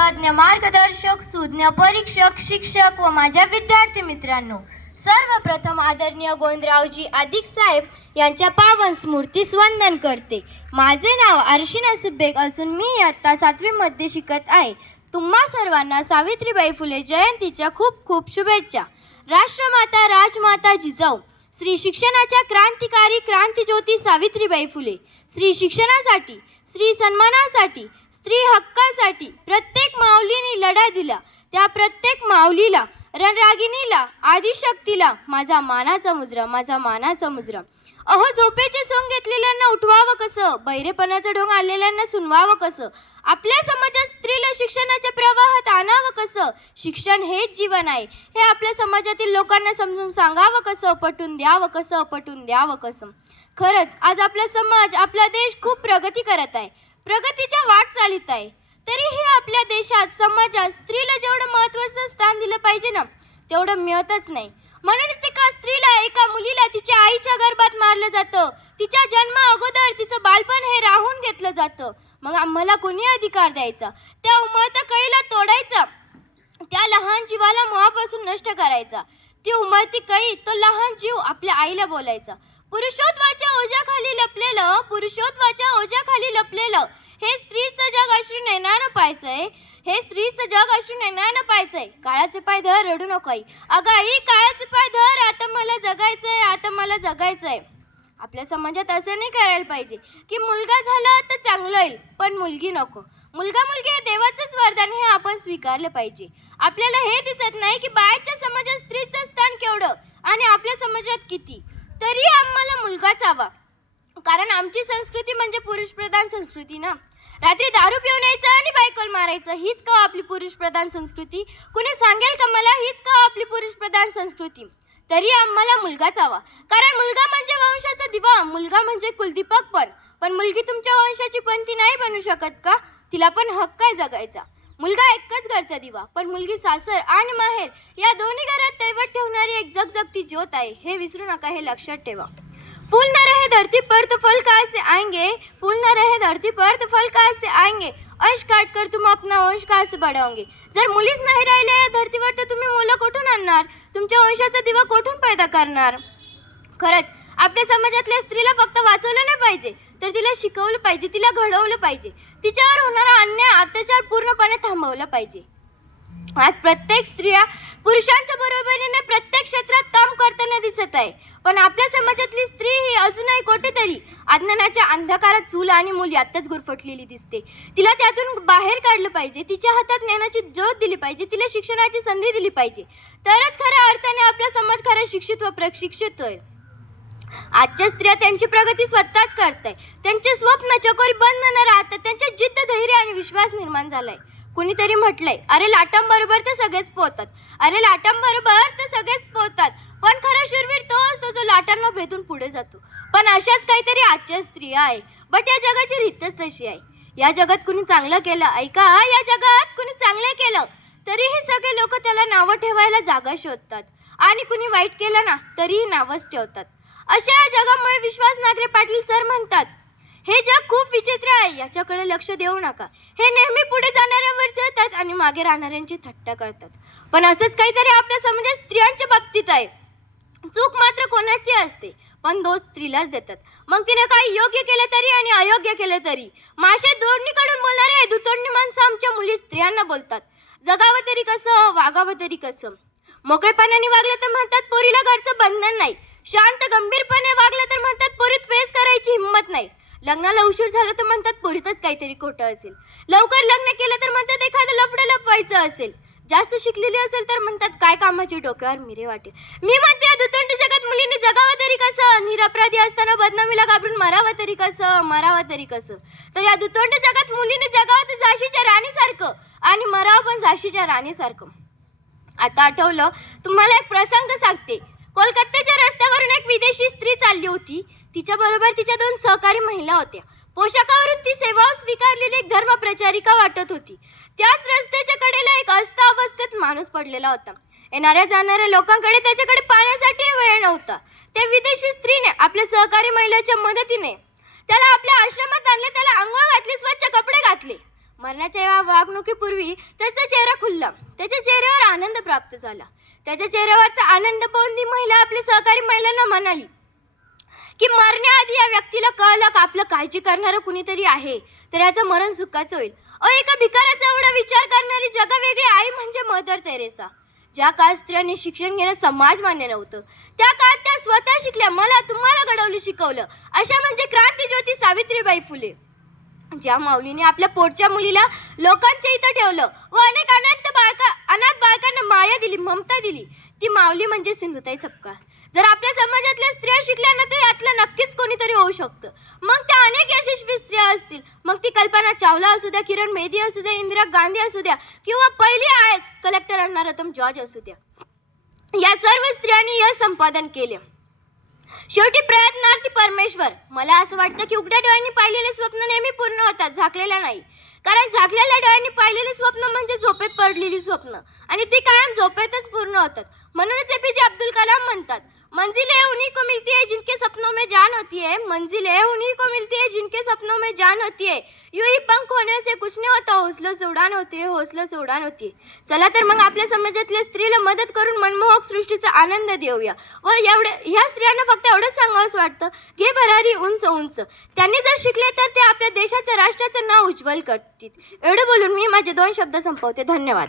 तज्ञ मार्गदर्शक, सुज्ञ परीक्षक, शिक्षक व माझ्या विद्यार्थी मित्रांनो, सर्वप्रथम आदरणीय गोविंदरावजी अधिक साहेब यांच्या पावन स्मृतीस वंदन करते. माझे नाव आरशी नसीब बेग असून मी इयत्ता 7वी मध्ये शिकत आहे. तुम्हा सर्वांना सावित्रीबाई फुले जयंतीच्या खूप खूप शुभेच्छा. राष्ट्रमाता राजमाता जिजाऊ, श्री शिक्षणाच्या क्रांतिकारी क्रांतिज्योती सावित्रीबाई फुले, स्त्री शिक्षणासाठी, स्त्री सन्मानासाठी, स्त्री हक्कासाठी प्रत्येक माऊलीने लढा दिला. त्या प्रत्येक माऊलीला, रणरागिणीला, आदिशक्तीला माझा मानाचा मुजरा, माझा मानाचा मुजरा. अहो, झोपेचे सोंग घेतलेल्यांना उठवावं कसं, बहिरेपणाचं ढोंग आलेल्यांना सुनवावं कसं, आपल्या समाजात स्त्रीला शिक्षणाच्या प्रवाहात आणावं कसं. शिक्षण हेच जीवन आहे हे आपल्या समाजातील लोकांना समजून सांगावं कसं, पटवून द्यावं कसं, पटवून द्यावं कसं. खरंच आज आपला समाज, आपला देश खूप प्रगती करत आहे, प्रगतीच्या वाटचालीत आहे. तरीही आपल्या देशात, समाजात स्त्रीला जेवढं महत्त्वाचं स्थान दिलं पाहिजे ना, तेवढं मिळतच नाही. म्हणूनच एका स्त्रीला, एका मुलीला तिच्या आईच्या गर्भात मारलं जातं. तिच्या जन्मा अगोदर तिचं बालपण हे राहून घेतलं जातं. मग आम्हाला कोणी अधिकार द्यायचा? त्या उमळत्या कळीला तोडायचा, त्या लहान जीवाला मुळापासून नष्ट करायचा. ती उमळती कळी, तो लहान जीव आपल्या आईला बोलायचा. पुरुषत्वाच्या ओझ्याखाली लपलेलं, पुरुषत्वाच्या ओझ्याखाली लपलेलं हे स्त्रीचं जग अश्रू नयनानं पाहायचंय, हे स्त्रीचं जग अश्रू नयनानं पाहायचंय. काळाचे पाय धर, रडू नको आई, अगं आई काळाचे पाय धर, आता मला जगायचंय, आता मला जगायचंय. आपल्या समाजात असं नाही करायला पाहिजे की मुलगा झाला तर चांगलं होईल, पण मुलगी नको. मुलगा मुलगी हे देवाचंच वरदान, हे आपण स्वीकारलं पाहिजे. आपल्याला हे दिसत नाही की बाहेरच्या समाजात स्त्रीचं स्थान केवढं आणि आपल्या समाजात किती. तरी आम्हाला मुलगाच हवा, कारण आमची संस्कृती म्हणजे पुरुषप्रधान संस्कृती ना. रात्री दारू पिऊन यायचं आणि बायकोला मारायचं, हीच का आपली पुरुषप्रधान संस्कृती? कुणी सांगेल का मला, हीच का आपली पुरुषप्रधान संस्कृती? तरी आम्हाला मुलगाच हवा, कारण मुलगा म्हणजे वंशाचा दिवा, मुलगा म्हणजे कुलदीपक. पण मुलगी तुमच्या वंशाची पंथी नाही बनू शकत का? तिला पण हक्क आहे जगायचा. मुलगा एकच घरचा दिवा, पण मुलगी सासर आणि माहेर या दोन्ही घरात दैवत ठेवणारी एक जगजगती ज्योत आहे. हे विसरू नका, हे लक्षात ठेवा. फूल न रहे धरती पर तो फल कहाँ से आएंगे, फूल न रहे धरती पर तो फल कहाँ से आएंगे, अंश काट कर तुम अपना वंश कहाँ से बढ़ाओगे. जर मुलीच नाही राहिल्या या धरतीवर तर तुम्ही मुलं कुठून आणणार? तुमच्या वंशाचा दिवा कुठून पैदा करणार? खरंच आपल्या समाजातल्या स्त्रीला फक्त वाचवलं नाही पाहिजे, तर तिला शिकवलं पाहिजे, तिला घडवलं पाहिजे. तिच्यावर होणारा अन्याय, अत्याचार पूर्णपणे थांबवला पाहिजे. आज प्रत्येक स्त्रिया पुरुषांच्या बरोबरीने प्रत्येक क्षेत्रात काम करताना दिसत आहे, पण आपल्या समाजातली स्त्री ही अजूनही कुठेतरी अज्ञानाच्या अंधकारात चूल आणि मूल यातच गुरफटलेली दिसते. तिला त्यातून बाहेर काढलं पाहिजे, तिच्या हातात ज्ञानाची ज्योत दिली पाहिजे, तिला शिक्षणाची संधी दिली पाहिजे. तरच खऱ्या अर्थाने आपला समाज खरा शिक्षित व प्रशिक्षित होईल. आजच्या स्त्रिया त्यांची प्रगती स्वतःच करताय, त्यांचे स्वप्न चकोरी बंद न राहतात, त्यांच्यात जिद्द, धैर्य आणि विश्वास निर्माण झालाय. कुणीतरी म्हटलंय, अरे लाटांबरोबर तर सगळेच पोहतात, अरे लाटांबरोबर तर सगळेच पोहतात, पण खरा शूरवीर तो असतो जो लाटांना भेदून पुढे जातो. पण अशाच काहीतरी आजच्या स्त्रिया आहे. बट या जगाची रीतच तशी आहे. या जगात कुणी चांगलं केलं, ऐका, या जगात कुणी चांगलं केलं तरीही सगळे लोक त्याला नावं ठेवायला जागा शोधतात, आणि कुणी वाईट केलं ना तरीही नावच ठेवतात. अशा या जगामुळे विश्वास नागरे पाटील सर म्हणतात, हे जग खूप विचित्र आहे, याच्याकडे लक्ष देऊ नका. हे नेहमी पुढे जाणाऱ्यांवर जळतात आणि मागे राहणाऱ्यांची थट्टा करतात. पण असंच काहीतरी आपल्या समाजात स्त्रियांच्या बाबतीत आहे. चूक मात्र कोणाची असते, पण दोष स्त्रीलाच देतात. मग तिने काही योग्य केलं तरी आणि अयोग्य केलं तरी. माशे दोन्हीकडून बोलणारे दुतोंडी माणसं आमच्या मुली स्त्रियांना बोलतात. जगावं तरी कसं, वागावं तरी कसं. मोकळेपणाने वागलं तर म्हणतात पोरीला घरचं बंधन नाही, शांत गंभीरपणे वागलं तर म्हणतात पोरीत फेस करायची हिंमत नाही. लग्नाला उशीर झाला तर म्हणतात पोरीतच काहीतरी खोटं असेल. लवकर लग्न केलं तर म्हणतात एखादं लफडं लपवायचं असेल. जास्त शिकलेली असेल तर म्हणतात काय कामाची, डोक्यावर मिरे वाटेल. मी म्हणते या दुतंडी जगात मुलींनी जगावं तरी कसं? निरपराधी असताना बदनामीला घाबरून मरावं तरी कसं, मरावं तरी कसं? तर या दुतंड जगात मुलींनी जगावं तर झाशीच्या राणीसारखं आणि मरावं पण झाशीच्या राणीसारखं. आता आठवलं तुम्हाला एक प्रसंग सांगते. कोलकात्याच्या रस्त्यावरून एक विदेशी स्त्री चालली होती. तिच्याबरोबर तिच्या 2 सहकारी महिला होत्या. पोशाखावरून ती सेवा स्वीकारलेली एक धर्मप्रचारिका वाटत होती. त्याच रस्त्याच्या कडेला एक अस्तावस्थेत माणूस पडलेला होता. येणाऱ्या जाणाऱ्या लोकांकडे त्याच्याकडे पाहण्यासाठी वेळ नव्हता. त्या विदेशी स्त्रीने आपल्या सहकारी महिलेच्या मदतीने त्याला आपल्या आश्रमात आणले, त्याला अंघोळ घातली, स्वच्छ कपडे घातले. मरणाच्या या वागणुकीपूर्वी त्याचा चेहरा खुलला. त्याच्या चेहऱ्यावर आनंद प्राप्त झाला. त्याच्या चेहऱ्यावरचा आनंद पाहून ती महिला आपल्या सहकारी महिलांना म्हणाली की मरण्याआधी या व्यक्तीला कळलं का आपलं काळजी करणारं कुणीतरी आहे, तर याचं मरण सुखाचं होईल. एका भिकाऱ्याचा एवढा विचार करणारी जगवेगळी आई म्हणजे मदर तेरेसा. ज्या काळात स्त्रियांनी शिक्षण घेणं समाज मान्य नव्हतं, त्या काळात त्या स्वतः शिकल्या. मला तुम्हाला घडवलं, शिकवलं. अशा म्हणजे क्रांतीज्योती सावित्रीबाई फुले. ज्या माऊलीने आपल्या पोटच्या मुलीला लोकांच्या इथं ठेवलं व अनेक अनाथ बाळकांना माया दिली, ममता दिली, ती माऊली म्हणजे सिंधुताई सपकाळ. जर आपल्या समाजातल्या स्त्रिया शिकल्या ना, तर यातलं नक्कीच कोणीतरी होऊ शकतं. मग त्या अनेक यशस्वी स्त्रिया असतील, मग ती कल्पना चावला असू द्या, किरण बेदी असू द्या, इंदिरा गांधी असू द्या, किंवा पहिली IAS कलेक्टर नरोत्तम जॉर्ज असू द्या. या सर्व स्त्रियांनी यश संपादन केले. शेवटी प्रयत्नार्थी परमेश्वर. मला असं वाटतं की उघड्या डोळ्यांनी पाहिलेले स्वप्न नेहमी पूर्ण होतात, झाकलेल्या नाही. कारण झाकलेल्या डोळ्यांनी पाहिलेले स्वप्न म्हणजे झोपेत पडलेली स्वप्न, आणि ती कायम झोपेतच पूर्ण होतात. म्हणूनच APJ अब्दुल कलाम म्हणतात, मंजिलें उन्हीं को मिलती है जिनके सपनों में जान होती है, मंजिलें उन्हीं को मिलती है जिनके सपनों में जान होती है. यूं ही पंख होने से कुछ नहीं होता, हौसलों से उड़ान होती है, हौसलों से उड़ान होती है. चला तर मग आपल्या समाजातल्या स्त्रीला मदत करून मनमोहक सृष्टीचा आनंद देऊया. व ह्या स्त्रियांना फक्त एवढंच सांगावंसं वाटतं, घे भरारी उंच उंच. त्यांनी जर शिकले तर ते आपल्या देशाचं, राष्ट्राचं नाव उज्ज्वल करतील. एवढं बोलून मी माझे 2 शब्द संपवते. धन्यवाद.